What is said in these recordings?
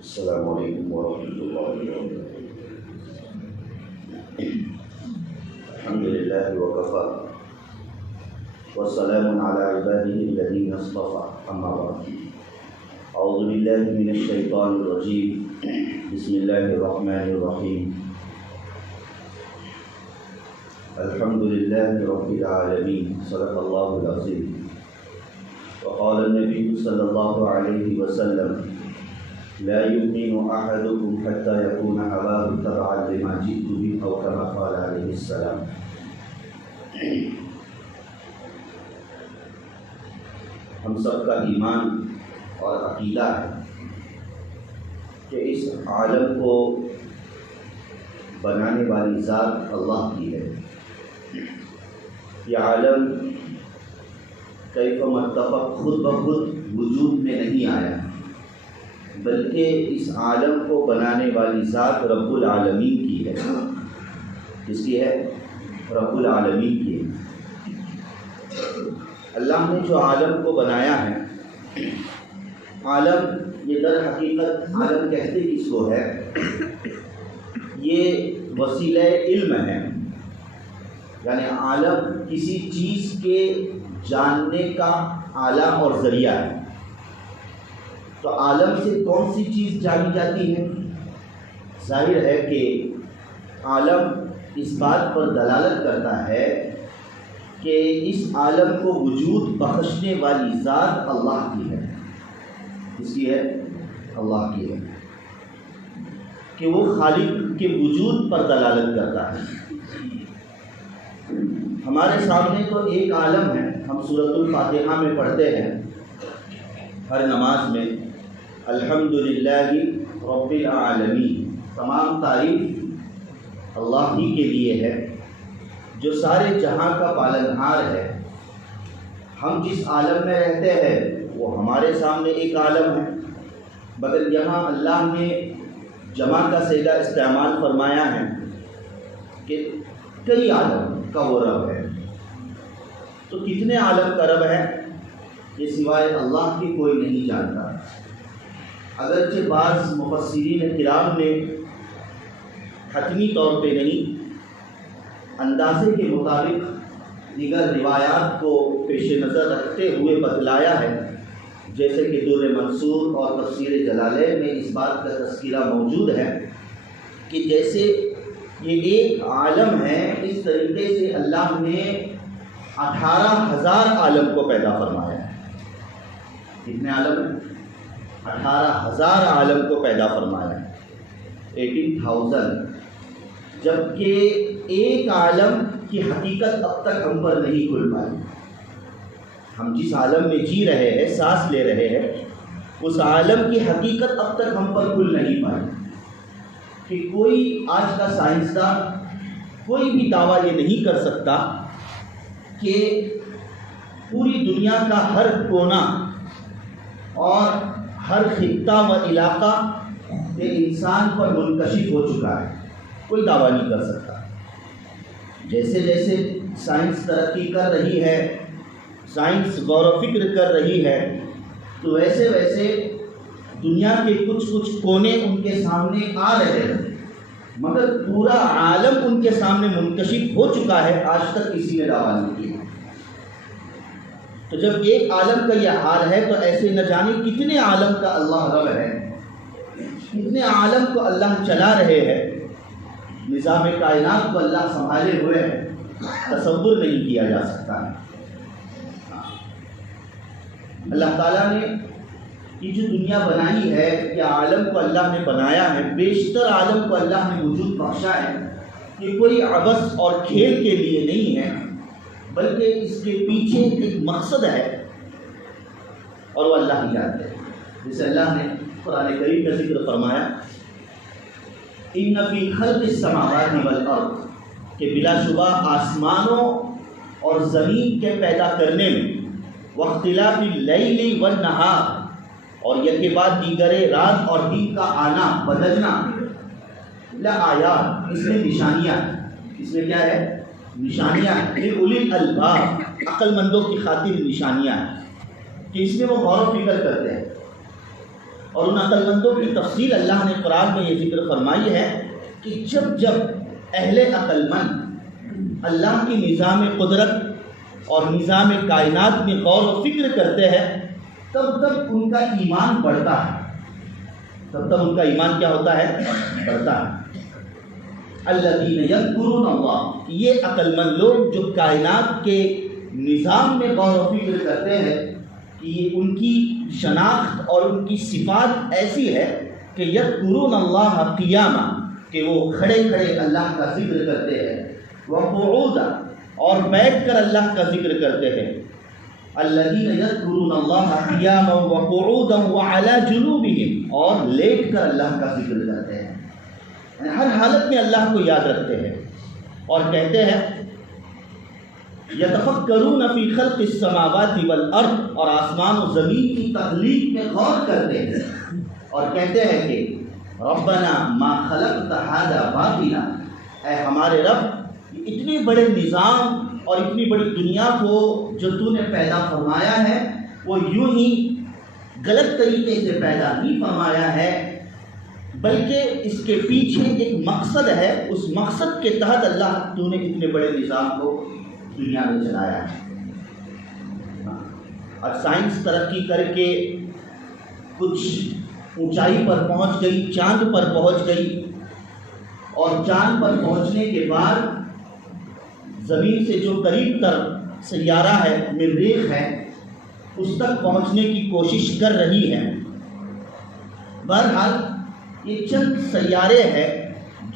السلام علیکم ورحمۃ اللہ وبرکاتہ۔ الحمد للہ وکفی والسلام علی عباده الذین اصطفی، اما بعد۔ اعوذ باللہ من الشیطان الرجیم، بسم اللہ الرحمن الرحیم۔ الحمد للہ رب العالمین، صدق اللہ العظیم۔ وقال النبی صلی اللہ علیہ وسلم: لا يؤمن أحدكم حتى يكون هواه تبعا لما جئت به، أو كما قال عليه السلام۔ ہم سب کا ایمان اور عقیدہ ہے کہ اس عالم کو بنانے والی ذات اللہ کی ہے۔ یہ عالم کیف متفق خود بخود وجود میں نہیں آیا، بلکہ اس عالم کو بنانے والی ذات رب العالمین کی ہے۔ کس کی ہے؟ رب العالمین کی ہے۔ اللہ نے جو عالم کو بنایا ہے، عالم یہ در حقیقت عالم کہتے کس کو ہے؟ یہ وسیلہ علم ہے، یعنی عالم کسی چیز کے جاننے کا آلہ اور ذریعہ ہے۔ تو عالم سے کون سی چیز جانی جاتی ہے؟ ظاہر ہے کہ عالم اس بات پر دلالت کرتا ہے کہ اس عالم کو وجود بخشنے والی ذات اللہ کی ہے۔ کس کی ہے؟ اللہ کی ہے، کہ وہ خالق کے وجود پر دلالت کرتا ہے۔ ہمارے سامنے تو ایک عالم ہے، ہم سورۃ الفاتحہ میں پڑھتے ہیں ہر نماز میں، الحمدللہ رب العالمین، تمام تعریف اللہ ہی کے لیے ہے جو سارے جہاں کا پالنہار ہے۔ ہم جس عالم میں رہتے ہیں وہ ہمارے سامنے ایک عالم ہے، مگر یہاں اللہ نے جمع کا صیغہ استعمال فرمایا ہے کہ کئی عالم کا وہ رب ہے۔ تو کتنے عالم کا رب ہے یہ سوائے اللہ کے کوئی نہیں جانتا۔ اگرچہ بعض مفسرین کرام نے حتمی طور پہ نہیں، اندازے کے مطابق دیگر روایات کو پیش نظر رکھتے ہوئے بتلایا ہے، جیسے کہ در منصور اور تفسیر جلالین میں اس بات کا تذکرہ موجود ہے کہ جیسے یہ ایک عالم ہے، اس طریقے سے اللہ نے 18,000 عالم کو پیدا فرمایا ہے۔ کتنے عالم ہیں؟ 18,000 عالم کو پیدا فرمایا ہے، 18,000، جبکہ ایک عالم کی حقیقت اب تک ہم پر نہیں کھل پائی۔ ہم جس عالم میں جی رہے ہیں، سانس لے رہے ہیں، اس عالم کی حقیقت اب تک ہم پر کھل نہیں پائی کہ کوئی آج کا سائنسداں کوئی بھی دعویٰ یہ نہیں کر سکتا کہ پوری دنیا کا ہر کونا اور ہر خطہ و علاقہ انسان پر منکشف ہو چکا ہے، کوئی دعویٰ نہیں کر سکتا۔ جیسے جیسے سائنس ترقی کر رہی ہے، سائنس غور و فکر کر رہی ہے، تو ویسے ویسے دنیا کے کچھ کونے ان کے سامنے آ رہے ہیں، مگر پورا عالم ان کے سامنے منکشف ہو چکا ہے، آج تک کسی نے دعویٰ نہیں کیا۔ تو جب ایک عالم کا یہ حال ہے تو ایسے نہ جانے کتنے عالم کا اللہ رب ہے، کتنے عالم کو اللہ چلا رہے ہیں، نظام کائنات کو اللہ سنبھالے ہوئے ہیں، تصور نہیں کیا جا سکتا ہے۔ اللہ تعالیٰ نے یہ جو دنیا بنائی ہے، یہ عالم کو اللہ نے بنایا ہے، بیشتر عالم کو اللہ نے وجود بخشا ہے، یہ کوئی عبث اور کھیل کے لیے نہیں ہے، بلکہ اس کے پیچھے ایک مقصد ہے اور وہ اللہ ہی جانتے ہیں۔ جیسے اللہ نے قرآن کریم کا ذکر فرمایا، ان فی خلق السماوات والارض، کہ بلا شبہ آسمانوں اور زمین کے پیدا کرنے میں، واختلاف اللیل والنہار، اور یہ کے بعد دیگر رات اور دن کا آنا بدلنا، لآیات، اس میں نشانیاں، اس میں کیا ہے؟ نشانیاں، لأولی الالباب، عقل مندوں کی خاطر نشانیاں ہیں۔ کہ اس میں وہ غور و فکر کرتے ہیں. اور ان عقل مندوں کی تفصیل اللہ نے قرآن میں یہ ذکر فرمائی ہے کہ جب جب اہل عقل مند اللہ کی نظام قدرت اور نظام کائنات میں غور و فکر کرتے ہیں تب تب ان کا ایمان بڑھتا ہے. تب تب ان کا ایمان کیا ہوتا ہے؟ بڑھتا ہے. الذین یذکرون اللہ، یہ عقل مند لوگ جو کائنات کے نظام میں غور و فکر کرتے ہیں کہ یہ ان کی شناخت اور ان کی صفات ایسی ہے کہ یذکرون اللہ قیاما، کہ وہ کھڑے کھڑے اللہ کا ذکر کرتے ہیں، وقعودا، اور بیٹھ کر اللہ کا ذکر کرتے ہیں. الذین یذکرون اللہ قیاما وقعودا وعلی جنوبہم، اور لیٹ کر اللہ کا ذکر کرتے ہیں، یعنی ہر حالت میں اللہ کو یاد رکھتے ہیں. اور کہتے ہیں یتفکرون فی خلق السماوات والارض، اور آسمان و زمین کی تخلیق میں غور کرتے ہیں اور کہتے ہیں کہ ربنا ما خلقت ھذا باطلا، اے ہمارے رب اتنے بڑے نظام اور اتنی بڑی دنیا کو جو تو نے پیدا فرمایا ہے وہ یوں ہی غلط طریقے سے پیدا نہیں فرمایا ہے، بلکہ اس کے پیچھے ایک مقصد ہے. اس مقصد کے تحت اللہ تو نے اتنے بڑے نظام کو دنیا میں چلایا ہے. اور سائنس ترقی کر کے کچھ اونچائی پر پہنچ گئی، چاند پر پہنچ گئی، اور چاند پر پہنچنے کے بعد زمین سے جو قریب تر سیارہ ہے، مریخ ہے، اس تک پہنچنے کی کوشش کر رہی ہے. بہرحال یہ چند سیارے ہیں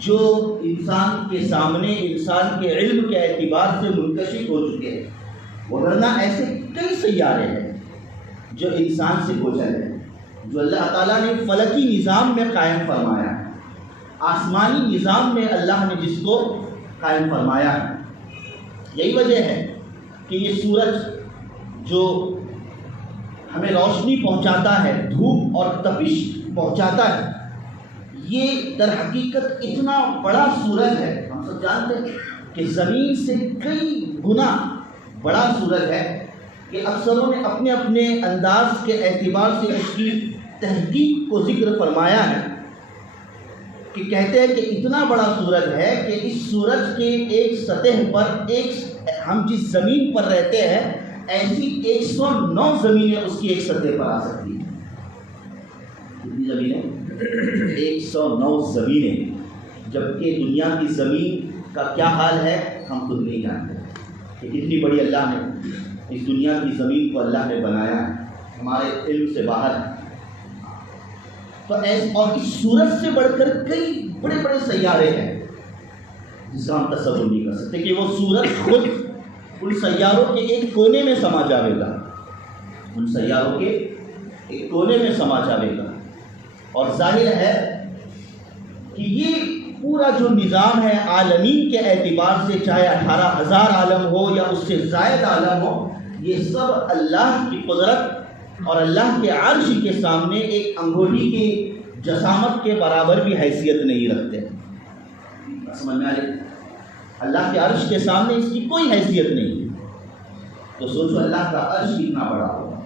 جو انسان کے سامنے، انسان کے علم کے اعتبار سے منکشف ہو چکے ہیں، ورنہ ایسے کئی سیارے ہیں جو انسان سے گزر ہیں، جو اللہ تعالیٰ نے فلکی نظام میں قائم فرمایا ہے، آسمانی نظام میں اللہ نے جس کو قائم فرمایا ہے. یہی وجہ ہے کہ یہ سورج جو ہمیں روشنی پہنچاتا ہے، دھوپ اور تپش پہنچاتا ہے، یہ در حقیقت اتنا بڑا سورج ہے. ہم سب جانتے ہیں کہ زمین سے کئی گنا بڑا سورج ہے کہ اکثروں نے اپنے اپنے انداز کے اعتبار سے اس کی تحقیق کو ذکر فرمایا ہے کہ کہتے ہیں کہ اتنا بڑا سورج ہے کہ اس سورج کے ایک سطح پر ہم جس زمین پر رہتے ہیں ایسی 109 زمینیں اس کی ایک سطح پر آ سکتی ہیں. کتنی زمینیں؟ 109 زمینیں. جبکہ دنیا کی زمین کا کیا حال ہے ہم خود نہیں جانتے کہ کتنی بڑی اللہ نے اس دنیا کی زمین کو اللہ نے بنایا ہے، ہمارے علم سے باہر ہے. تو اور اس سورج سے بڑھ کر کئی بڑے بڑے سیارے ہیں جس کا ہم تصور نہیں کر سکتے کہ وہ سورج خود ان سیاروں کے ایک کونے میں سما جاوے گا، ان سیاروں کے ایک کونے میں سما جاوے گا. اور ظاہر ہے کہ یہ پورا جو نظام ہے عالمین کے اعتبار سے، چاہے 18,000 عالم ہو یا اس سے زائد عالم ہو، یہ سب اللہ کی قدرت اور اللہ کے عرش کے سامنے ایک انگوٹھی کی جسامت کے برابر بھی حیثیت نہیں رکھتے. سمجھ میں آ رہی؟ اللہ کے عرش کے سامنے اس کی کوئی حیثیت نہیں. تو سوچو اللہ کا عرش کتنا بڑا ہوگا،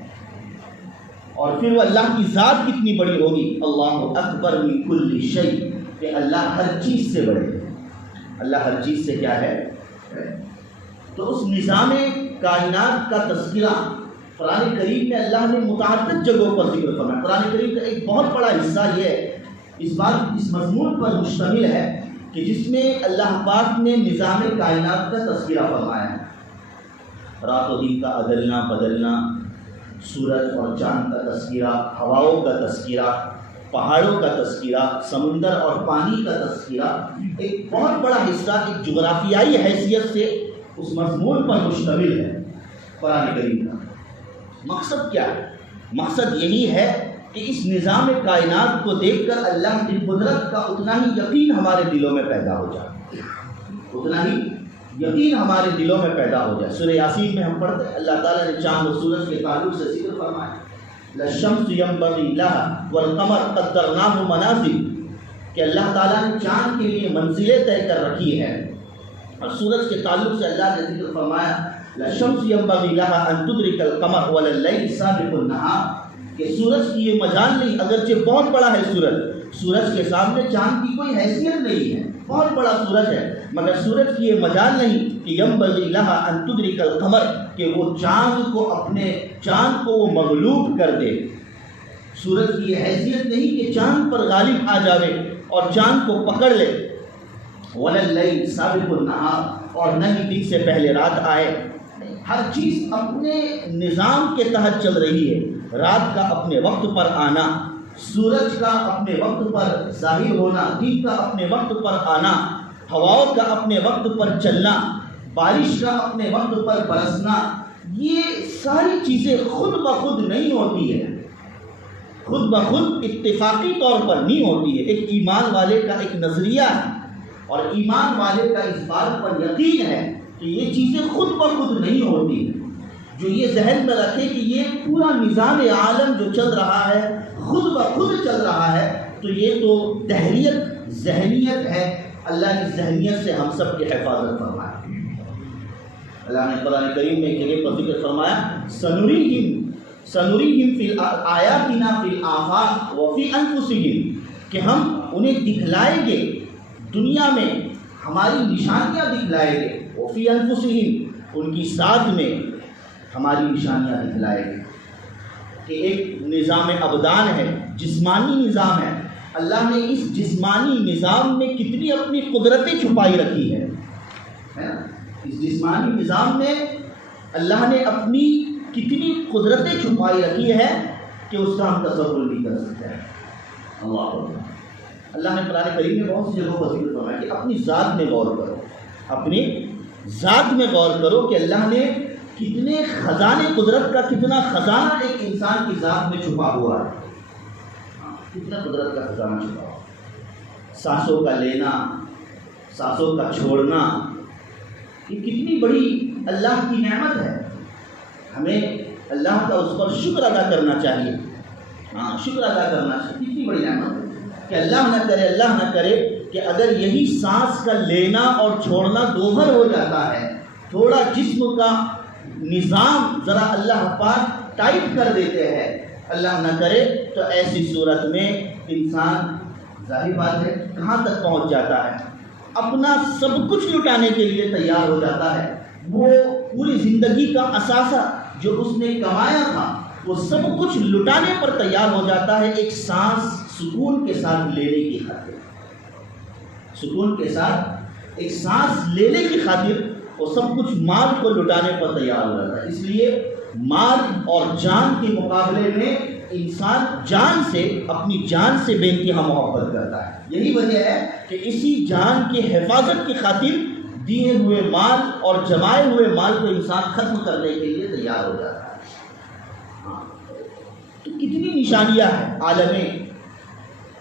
اور پھر وہ اللہ کی ذات کتنی بڑی ہوگی. اللہ اکبر من کل شیء، کہ اللہ ہر چیز سے بڑے، اللہ ہر چیز سے کیا ہے. تو اس نظام کائنات کا تذکرہ قرآن کریم میں اللہ نے متعدد جگہوں پر ذکر فرمایا. قرآن کریم کا ایک بہت بڑا حصہ یہ اس مضمون پر مشتمل ہے کہ جس میں اللہ پاک نے نظام کائنات کا تذکرہ فرمایا ہے. رات و دن کا عدلنا بدلنا، سورج اور چاند کا تذکرہ، ہواؤں کا تذکرہ، پہاڑوں کا تذکرہ، سمندر اور پانی کا تذکرہ. ایک بہت بڑا حصہ ایک جغرافیائی حیثیت سے اس مضمون پر مشتمل ہے قرآن کریم کا. مقصد کیا ہے؟ مقصد یہی ہے کہ اس نظام کائنات کو دیکھ کر اللہ کی قدرت کا اتنا ہی یقین ہمارے دلوں میں پیدا ہو جائے، اتنا ہی یقین ہمارے دلوں میں پیدا ہو جائے. سورہ یاسین میں ہم پڑھتے ہیں اللہ تعالیٰ نے چاند و سورج کے تعلق سے ذکر فرمایا، للشمس ينبغي لها والقمر قدرناه منازل، کہ اللہ تعالیٰ نے چاند کے لیے منزلیں طے کر رکھی ہیں. اور سورج کے تعلق سے اللہ نے ذکر فرمایا لَلشَّمْسِ يَنبَغِي لَهَا أَن تُدْرِكَ الْقَمَرَ وَلَا اللَّيْلُ سَابِقُ النَّهَارِ کہ سورج کی یہ مجال نہیں، اگرچہ بہت بڑا ہے سورج کے سامنے چاند کی کوئی حیثیت نہیں ہے، بہت بڑا سورج ہے، مگر سورج کی یہ مجال نہیں کہ يَنبَغِي لَهَا أَن تُدْرِكَ الْقَمَرَ کہ وہ چاند کو وہ مغلوب کر دے۔ سورج کی یہ حیثیت نہیں کہ چاند پر غالب آ جاوے اور چاند کو پکڑ لے۔ وَلَا اللَّيْلُ سَابِقُ النَّهَارِ اور نہ ہی دن سے پہلے رات آئے۔ ہر چیز اپنے نظام کے تحت چل رہی ہے، رات کا اپنے وقت پر آنا، سورج کا اپنے وقت پر ظاہر ہونا، دن کا اپنے وقت پر آنا، ہواؤں کا اپنے وقت پر چلنا، بارش کا اپنے وقت پر برسنا، یہ ساری چیزیں خود بخود نہیں ہوتی ہے، خود بخود اتفاقی طور پر نہیں ہوتی ہے۔ ایک ایمان والے کا ایک نظریہ ہے اور ایمان والے کا اس بات پر یقین ہے کہ یہ چیزیں خود بخود نہیں ہوتی، جو یہ ذہن میں رکھے کہ یہ پورا نظام عالم جو چل رہا ہے خود بخود چل رہا ہے، تو یہ تو دہریت ذہنیت ہے۔ اللہ کی ذہنیت سے ہم سب کی حفاظت فرمائے۔ اللہ نے قرآن کریم میں ایک جگہ پر ذکر فرمایا سنریہم فی آیاتنا فی الآفاق وفی انفسہم کہ ہم انہیں دکھلائیں گے دنیا میں، ہماری نشانیاں دکھلائیں گے، وفی انفسہم ان کی ذات میں ہماری نشانیاں دکھلائیں گے۔ کہ ایک نظام ابدان ہے، جسمانی نظام ہے، اللہ نے اس جسمانی نظام میں کتنی اپنی قدرتیں چھپائی رکھی ہے نا؟ اس جسمانی نظام میں اللہ نے اپنی کتنی قدرتیں چھپائی رکھی ہے کہ اس کا ہم تصور نہیں کر سکتے ہیں۔ اللہ نے قرآن کریم میں بہت سی جگہوں پر ذکر فرمایا کہ اپنی ذات میں غور کرو، اپنی ذات میں غور کرو کہ اللہ نے کتنے خزانے قدرت کا، کتنا خزانہ ایک انسان کی ذات میں چھپا ہوا ہے، کتنا قدرت کا خزانہ چھپا ہوا ہے۔ سانسوں کا لینا، سانسوں کا چھوڑنا، یہ کتنی بڑی اللہ کی نعمت ہے، ہمیں اللہ کا اس پر شکر ادا کرنا چاہیے۔ شکر ادا کرنا چاہیے، کتنی بڑی نعمت ہے کہ اللہ نہ کرے کہ اگر یہی سانس کا لینا اور چھوڑنا دوبھر ہو جاتا ہے، تھوڑا جسم کا نظام ذرا اللہ پاک ٹائٹ کر دیتے ہیں، اللہ نہ کرے تو ایسی صورت میں انسان ظاہر بات ہے کہاں تک پہنچ جاتا ہے، اپنا سب کچھ لٹانے کے لیے تیار ہو جاتا ہے، وہ پوری زندگی کا اثاثہ جو اس نے کمایا تھا وہ سب کچھ لٹانے پر تیار ہو جاتا ہے ایک سانس سکون کے ساتھ لینے کی خاطر، سکون کے ساتھ ایک سانس لینے کی خاطر وہ سب کچھ مال کو لٹانے پر تیار ہو جاتا ہے۔ اس لیے مال اور جان کے مقابلے میں انسان جان سے، اپنی جان سے بے انتہا محبت کرتا ہے۔ یہی وجہ ہے کہ اسی جان کی حفاظت کی خاطر دیے ہوئے مال اور جمائے ہوئے مال کو انسان ختم کرنے کے لیے تیار ہو جاتا ہے۔ تو کتنی نشانیاں ہیں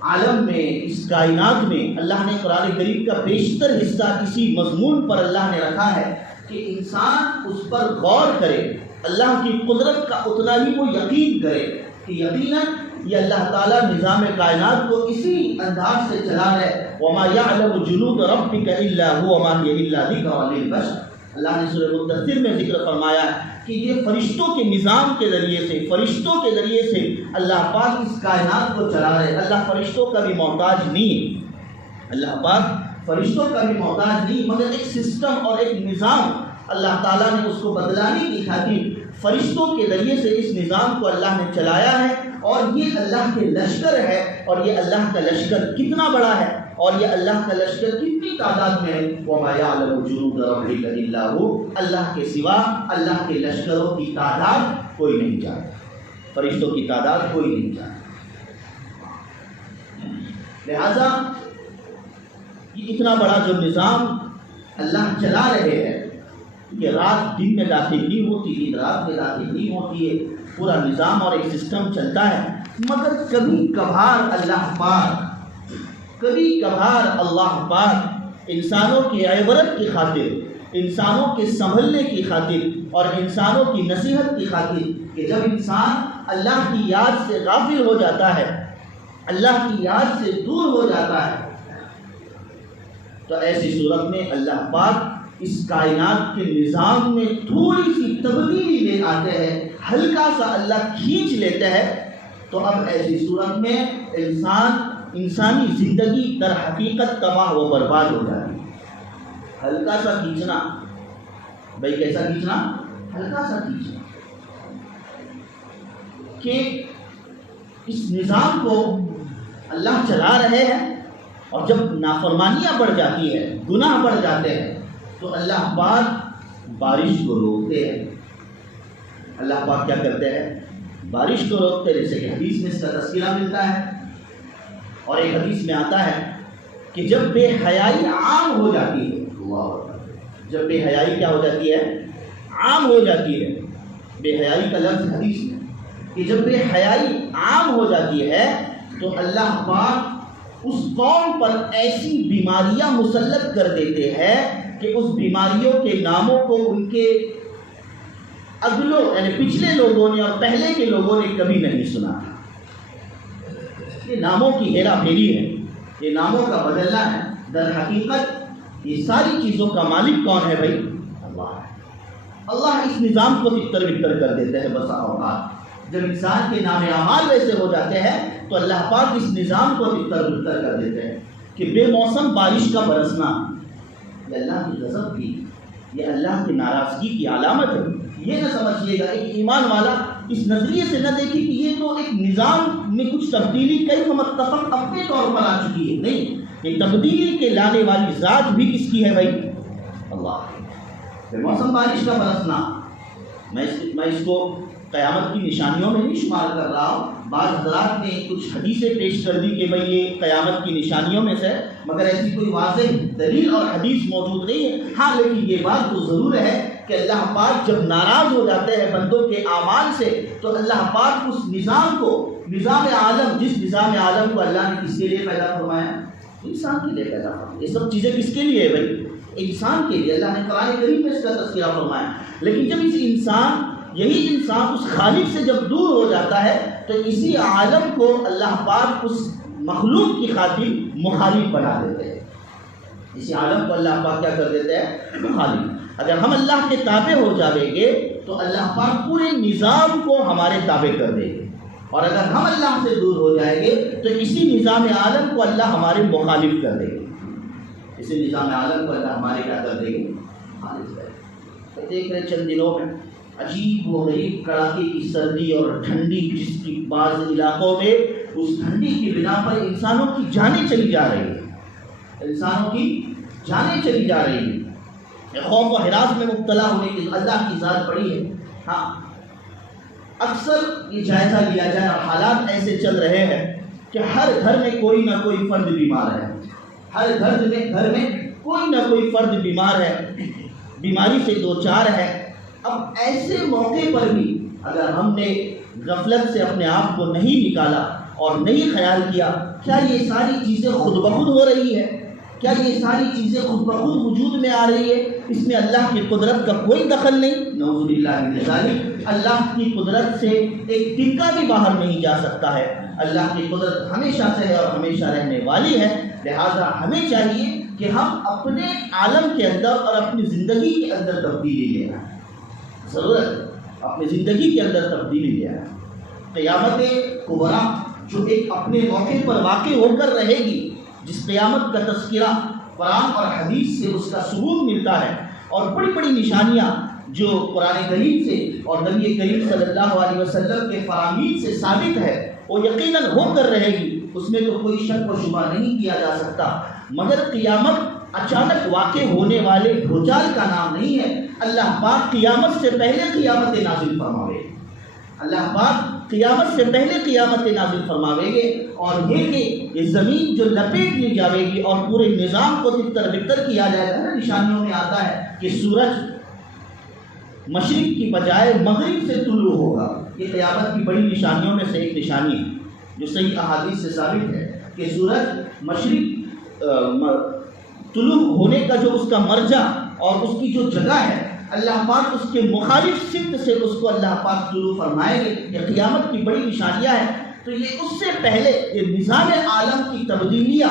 عالم میں، اس کائنات میں۔ اللہ نے قرآن کریم کا بیشتر حصہ اسی مضمون پر اللہ نے رکھا ہے کہ انسان اس پر غور کرے، اللہ کی قدرت کا اتنا ہی وہ یقین کرے کہ یقیناً یہ اللہ تعالیٰ نظام کائنات کو اسی انداز سے چلا ہے۔ وَمَا يَعْلَمُ جُنُودَ رَبِّكَ إِلَّا هُوَ وَمَا هِيَ إِلَّا ذِكْرَىٰ لِلْبَشَرِ۔ اللہ نے سورہ مدثر میں ذکر فرمایا کہ یہ فرشتوں کے نظام کے ذریعے سے، فرشتوں کے ذریعے سے اللہ پاک اس کائنات کو چلا رہے۔ اللہ فرشتوں کا بھی محتاج نہیں، اللہ پاک فرشتوں کا بھی محتاج نہیں، مگر ایک سسٹم اور ایک نظام اللہ تعالیٰ نے اس کو بدلانے کی خاطر فرشتوں کے ذریعے سے اس نظام کو اللہ نے چلایا ہے، اور یہ اللہ کے لشکر ہے، اور یہ اللہ کا لشکر کتنا بڑا ہے، اور یہ اللہ کا لشکر کتنی تعداد میں ہے۔ وَمَا يَعْلَمُ جُنُودَ رَبِّكَ إِلَّا هُوَ، اللہ کے سوا اللہ کے لشکروں کی تعداد کوئی نہیں جانتا، فرشتوں کی تعداد کوئی نہیں جانتا۔ لہذا یہ اتنا بڑا جو نظام اللہ چلا رہے ہیں کہ رات دن میں داخل نہیں ہوتی، دن رات میں داخل نہیں ہوتی ہے، پورا نظام اور ایک سسٹم چلتا ہے، مگر کبھی کبھار اللہ پاک انسانوں کی عبرت کی خاطر، انسانوں کے سنبھلنے کی خاطر اور انسانوں کی نصیحت کی خاطر، کہ جب انسان اللہ کی یاد سے غافل ہو جاتا ہے، اللہ کی یاد سے دور ہو جاتا ہے، تو ایسی صورت میں اللہ پاک اس کائنات کے نظام میں تھوڑی سی تبدیلی لے آتے ہیں، ہلکا سا اللہ کھینچ لیتے ہیں، تو اب ایسی صورت میں انسانی زندگی در حقیقت تباہ و برباد ہو جاتی ہے۔ ہلکا سا کھینچنا، بھائی کیسا کھینچنا؟ ہلکا سا کھینچنا، کہ اس نظام کو اللہ چلا رہے ہیں، اور جب نافرمانیاں بڑھ جاتی ہے، گناہ بڑھ جاتے ہیں، تو اللہ پاک بارش کو روکتے ہیں۔ اللہ پاک کیا کرتے ہیں؟ بارش کو روکتے ہیں، جیسے کہ حدیث میں اس کا تذکرہ ملتا ہے، اور ایک حدیث میں آتا ہے کہ جب بے حیائی عام ہو جاتی ہے، جب بے حیائی کیا ہو جاتی ہے؟ عام ہو جاتی ہے۔ بے حیائی کا لفظ حدیث میں کہ جب بے حیائی عام ہو جاتی ہے تو اللہ پاک اس قوم پر ایسی بیماریاں مسلط کر دیتے ہیں کہ اس بیماریوں کے ناموں کو ان کے اگلوں یعنی پچھلے لوگوں نے اور پہلے کے لوگوں نے کبھی نہیں سنا تھا۔ یہ ناموں کی ہیرا پھیری ہے، یہ ناموں کا بدلنا ہے۔ در حقیقت یہ ساری چیزوں کا مالک کون ہے بھائی؟ اللہ ہے۔ اللہ اس نظام کو تتر بتر کر دیتے ہیں بسا اوقات۔ جب انسان کے نام اعمال ویسے ہو جاتے ہیں تو اللہ پاک اس نظام کو تتر بتر کر دیتے ہیں کہ بے موسم بارش کا برسنا یہ اللہ کی غضب کی، یہ اللہ کی ناراضگی کی علامت ہے۔ یہ نہ سمجھیے گا، ایک ایمان والا اس نظریے سے نہ دیکھے کہ یہ تو ایک نظام میں کچھ تبدیلی کئی متفق اپنے طور پر آ چکی ہے، نہیں، یہ تبدیلی کے لانے والی ذات بھی کس کی ہے بھائی؟ اللہ کی۔ موسم بارش کا برسنا، میں اس کو قیامت کی نشانیوں میں نہیں شمار کر رہا ہوں۔ بعض حضرات نے کچھ حدیثیں پیش کر دی کہ بھئی یہ قیامت کی نشانیوں میں سے، مگر ایسی کوئی واضح دلیل اور حدیث موجود نہیں ہے۔ ہاں لیکن یہ بات تو ضرور ہے کہ اللہ پاک جب ناراض ہو جاتے ہیں بندوں کے اعمال سے تو اللہ پاک اس نظام کو، نظام عالم، جس نظام عالم کو اللہ نے کس کے لیے پیدا فرمایا؟ انسان کے لیے پیدا فرمایا۔ یہ سب چیزیں کس کے لیے ہے بھائی؟ انسان کے لیے۔ اللہ نے قرآن کریم میں اس کا تذکرہ فرمایا۔ لیکن جب یہی انسان اس خالق سے جب دور ہو جاتا ہے تو اسی عالم کو اللہ پاک اس مخلوق کی خاطر مخالف بنا دیتے ہیں۔ اسی عالم کو اللہ پاک کیا کر دیتے ہیں؟ مخالف۔ اگر ہم اللہ کے تابع ہو جائیں گے تو اللہ پاک پورے نظام کو ہمارے تابع کر دیں گے، اور اگر ہم اللہ سے دور ہو جائیں گے تو اسی نظام عالم کو اللہ ہمارے مخالف کر دیں گے۔ اسی نظام عالم کو اللہ ہمارے کیا کر دیں گے؟ مخالف کر دیں گے۔ دیکھ رہے چند دنوں میں عجیب و غریب کڑاکے کی سردی اور ٹھنڈی، جس کی بعض علاقوں میں اس ٹھنڈی کی بنا پر انسانوں کی جانیں چلی جا رہی ہیں، انسانوں کی جانیں چلی جا رہی ہیں۔ خوف و ہراس میں مبتلا ہونے کی اللہ کی ذات بڑی ہے۔ ہاں اکثر یہ جائزہ لیا جائے اور حالات ایسے چل رہے ہیں کہ ہر گھر میں کوئی نہ کوئی فرد بیمار ہے، ہر گھر میں کوئی نہ کوئی فرد بیمار ہے، بیماری سے دوچار ہے۔ اب ایسے موقع پر بھی اگر ہم نے غفلت سے اپنے آپ کو نہیں نکالا اور نہیں خیال کیا، کیا یہ ساری چیزیں خود بخود ہو رہی ہے؟ کیا یہ ساری چیزیں خود بخود وجود میں آ رہی ہے؟ اس میں اللہ کی قدرت کا کوئی دخل نہیں۔ نعوذ باللہ من ذالک، اللہ کی قدرت سے ایک ٹکا بھی باہر نہیں جا سکتا ہے۔ اللہ کی قدرت ہمیشہ سے ہے اور ہمیشہ رہنے والی ہے، لہذا ہمیں چاہیے کہ ہم اپنے عالم کے اندر اور اپنی زندگی کے اندر تبدیلی لے آئیں۔ ضرورت اپنی زندگی کے اندر تبدیلی لے آئیں۔ قیامت کبریٰ جو ایک اپنے موقع پر واقع ہو کر رہے گی، جس قیامت کا تذکرہ قرآن اور حدیث سے اس کا ثبوت ملتا ہے، اور بڑی بڑی نشانیاں جو قرآن کریم سے اور نبی کریم صلی اللہ علیہ وسلم کے فرامین سے ثابت ہے، وہ یقیناً ہو کر رہے گی، اس میں تو کوئی شک و شبہ نہیں کیا جا سکتا۔ مگر قیامت اچانک واقع ہونے والے بھوچال کا نام نہیں ہے۔ اللہ پاک قیامت سے پہلے قیامت نازل فرماوے، اللہ پاک قیامت سے پہلے قیامت نازل فرماوے گے، اور یہ کہ یہ زمین جو لپیٹ لی جاوے گی اور پورے نظام کو تتر بتر کیا جائے گا۔ نشانیوں میں آتا ہے کہ سورج مشرق کی بجائے مغرب سے طلوع ہوگا۔ یہ قیامت کی بڑی نشانیوں میں سے ایک نشانی ہے جو صحیح احادیث سے ثابت ہے کہ سورج مشرق طلوع ہونے کا جو اس کا مرجع اور اس کی جو جگہ ہے، اللہ پاک اس کے مخالف سمت سے اس کو اللہ پاک طلوع فرمائیں گے۔ یہ قیامت کی بڑی نشانیاں ہیں۔ تو یہ اس سے پہلے یہ نظام عالم کی تبدیلیاں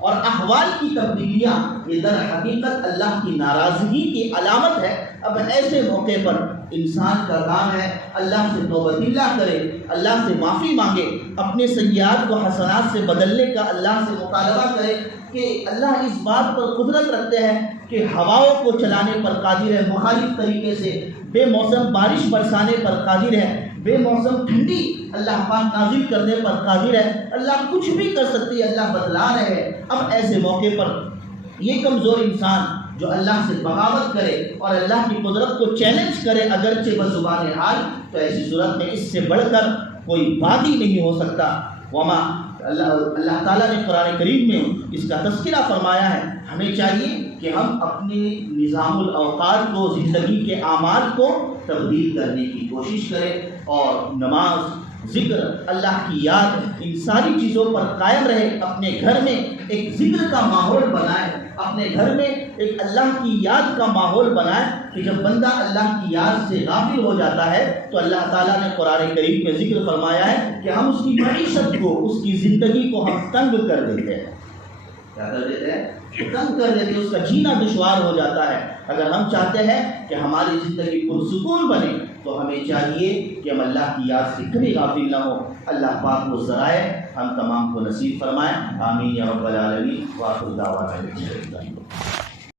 اور احوال کی تبدیلیاں یہ در حقیقت اللہ کی ناراضگی کی علامت ہے۔ اب ایسے موقع پر انسان کا کام ہے اللہ سے توبہ اللہ کرے، اللہ سے معافی مانگے، اپنے سیئات کو حسنات سے بدلنے کا اللہ سے مطالبہ کرے کہ اللہ اس بات پر قدرت رکھتے ہیں کہ ہواؤں کو چلانے پر قادر ہے، مخالف طریقے سے بے موسم بارش برسانے پر قادر ہے، بے موسم ٹھنڈی اللہ پاک نازل کرنے پر قادر ہے، اللہ کچھ بھی کر سکتی ہے، اللہ بدلا رہے ہیں۔ اب ایسے موقع پر یہ کمزور انسان جو اللہ سے بغاوت کرے اور اللہ کی قدرت کو چیلنج کرے اگرچہ بزبان حال، تو ایسی صورت میں اس سے بڑھ کر کوئی بات ہی نہیں ہو سکتا۔ وما اللہ تعالیٰ نے قرآن کریم میں اس کا تذکرہ فرمایا ہے۔ ہمیں چاہیے کہ ہم اپنے نظام الاوقات کو، زندگی کے اعمال کو تبدیل کرنے کی کوشش کریں اور نماز، ذکر، اللہ کی یاد، ان ساری چیزوں پر قائم رہے۔ اپنے گھر میں ایک ذکر کا ماحول بنائیں، اپنے گھر میں ایک اللہ کی یاد کا ماحول بنائیں کہ جب بندہ اللہ کی یاد سے غافل ہو جاتا ہے تو اللہ تعالیٰ نے قرآن کریم میں ذکر فرمایا ہے کہ ہم اس کی معیشت کو، اس کی زندگی کو ہم تنگ کر دیتے ہیں۔ کیا کر دیتے ہیں؟ تنگ کر دیتے ہیں، اس کا جینا دشوار ہو جاتا ہے۔ اگر ہم چاہتے ہیں کہ ہماری زندگی پرسکون بنے تو ہمیں چاہیے کہ ہم اللہ کی یاد سے کبھی غافل نہ ہو۔ اللہ پاک وہ ذرائع ہم تمام کو نصیب فرمائیں، آمین یا رب العالمین۔ وآخر دعوانا